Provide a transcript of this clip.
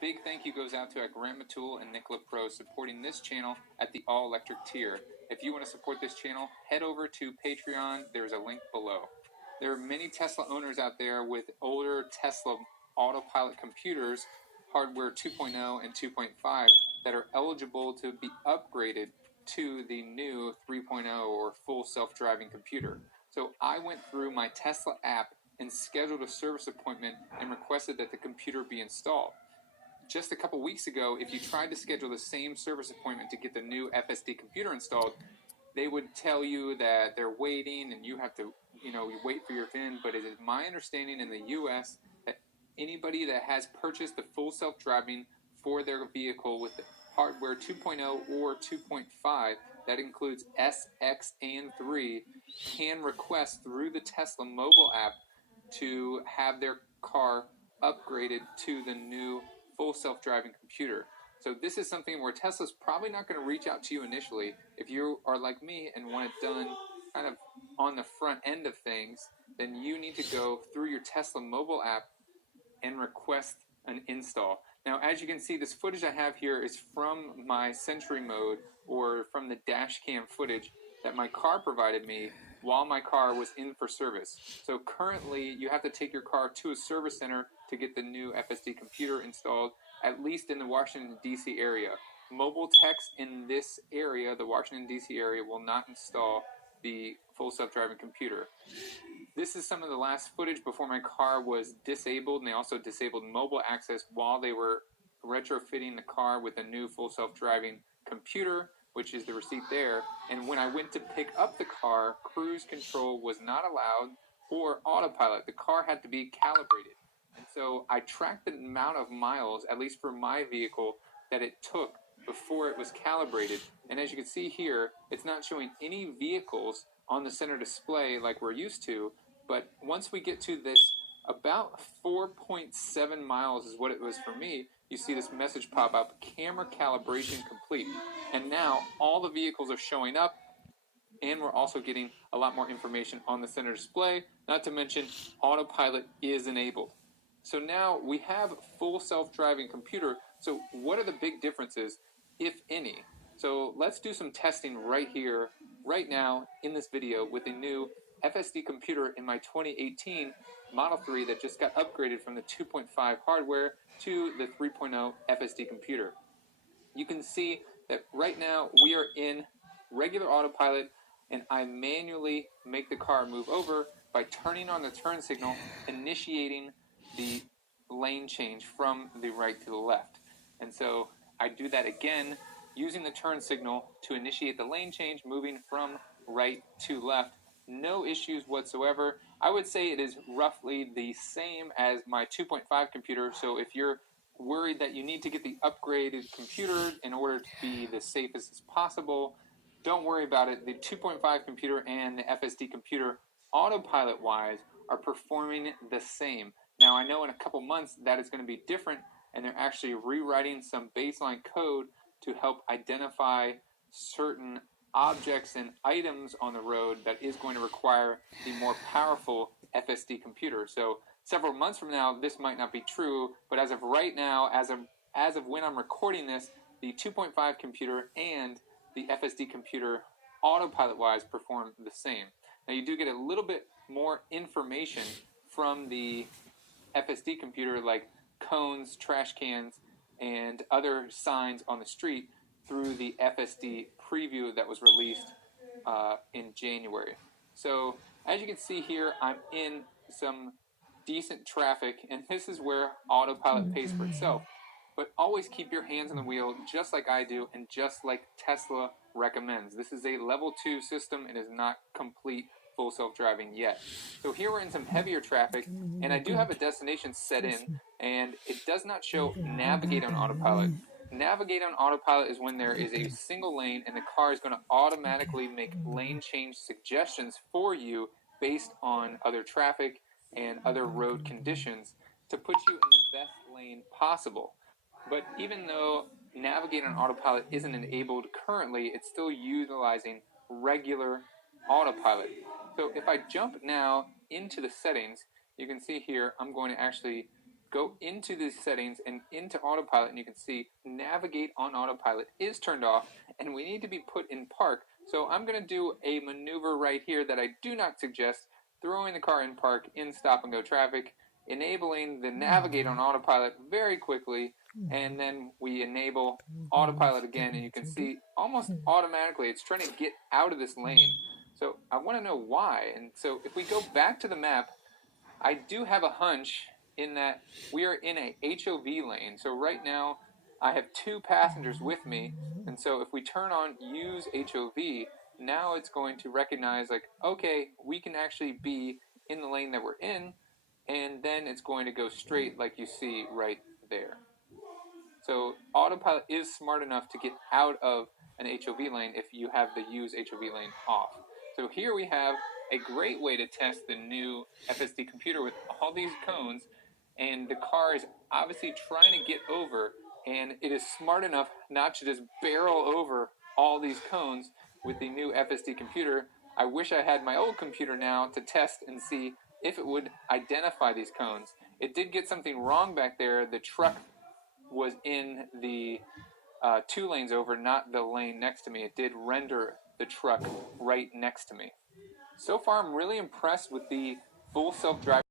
big thank you goes out to Grandma Tool and Nicola Pro supporting this channel at the all-electric tier. If you want to support this channel, head over to Patreon. There's a link below. There are many Tesla owners out there with older Tesla Autopilot computers, hardware 2.0 and 2.5, that are eligible to be upgraded to the new 3.0 or full self-driving computer. So I went through my Tesla app and scheduled a service appointment and requested that the computer be installed. Just a couple weeks ago, if you tried to schedule the same service appointment to get the new FSD computer installed, they would tell you that they're waiting and you have to, you wait for your VIN. But it is my understanding in the U.S. that anybody that has purchased the full self-driving for their vehicle with the hardware 2.0 or 2.5, that includes S, X, and 3, can request through the Tesla mobile app to have their car upgraded to the new full self-driving computer. So this is something where Tesla's probably not going to reach out to you initially. If you are like me and want it done kind of on the front end of things, then you need to go through your Tesla mobile app and request an install. Now, as you can see, this footage I have here is from my Sentry mode, or from the dash cam footage that my car provided me while my car was in for service. So currently, you have to take your car to a service center to get the new FSD computer installed, at least in the Washington, D.C. area. Mobile techs in this area, the Washington, D.C. area, will not install the full self-driving computer. This is some of the last footage before my car was disabled, and they also disabled mobile access while they were retrofitting the car with a new full self-driving computer, which is the receipt there. And when I went to pick up the car, cruise control was not allowed, or autopilot. The car had to be calibrated. And so I tracked the amount of miles, at least for my vehicle, that it took before it was calibrated. And as you can see here, it's not showing any vehicles on the center display like we're used to. But once we get to this, about 4.7 miles is what it was for me, you see this message pop up, camera calibration complete. And now all the vehicles are showing up, and we're also getting a lot more information on the center display, not to mention autopilot is enabled. So now we have full self-driving computer. So what are the big differences, if any? So let's do some testing right here, right now, in this video with a new FSD computer in my 2018 Model 3 that just got upgraded from the 2.5 hardware to the 3.0 FSD computer. You can see that right now we are in regular autopilot, and I manually make the car move over by turning on the turn signal, initiating the lane change from the right to the left. And so I do that again using the turn signal to initiate the lane change, moving from right to left. No issues whatsoever. I would say it is roughly the same as my 2.5 computer. So if you're worried that you need to get the upgraded computer in order to be the safest as possible, don't worry about it. The 2.5 computer and the FSD computer, autopilot-wise, are performing the same. Now, I know in a couple months that is going to be different, and they're actually rewriting some baseline code to help identify certain objects and items on the road that is going to require the more powerful FSD computer. So several months from now, this might not be true, but as of right now, as of when I'm recording this, the 2.5 computer and the FSD computer, autopilot-wise, perform the same. Now, you do get a little bit more information from the FSD computer, like cones, trash cans, and other signs on the street through the FSD preview that was released in January. So as you can see here, I'm in some decent traffic, and this is where autopilot pays for itself. But always keep your hands on the wheel, just like I do, and just like Tesla recommends. This is a level 2 system. It is not complete full self-driving yet. So here we're in some heavier traffic, and I do have a destination set in, and it does not show navigate on autopilot. Navigate on autopilot is when there is a single lane and the car is going to automatically make lane change suggestions for you based on other traffic and other road conditions to put you in the best lane possible. But even though navigate on autopilot isn't enabled currently, it's still utilizing regular autopilot. So if I jump now into the settings, you can see here I'm going to actually go into the settings and into Autopilot, and you can see navigate on Autopilot is turned off, and we need to be put in park. So I'm going to do a maneuver right here that I do not suggest, throwing the car in park in stop and go traffic, enabling the navigate on Autopilot very quickly, and then we enable Autopilot again, and you can see almost automatically it's trying to get out of this lane. So I want to know why. And so if we go back to the map, I do have a hunch in that we are in a HOV lane. So right now I have 2 passengers with me, and so if we turn on use HOV, now it's going to recognize like, okay, we can actually be in the lane that we're in, and then it's going to go straight like you see right there. So Autopilot is smart enough to get out of an HOV lane if you have the use HOV lane off. So here we have a great way to test the new FSD computer with all these cones, and the car is obviously trying to get over, and it is smart enough not to just barrel over all these cones with the new FSD computer. I wish I had my old computer now to test and see if it would identify these cones. It did get something wrong back there. The truck was in the 2 lanes over, not the lane next to me. It did render the truck right next to me. So far, I'm really impressed with the full self-driving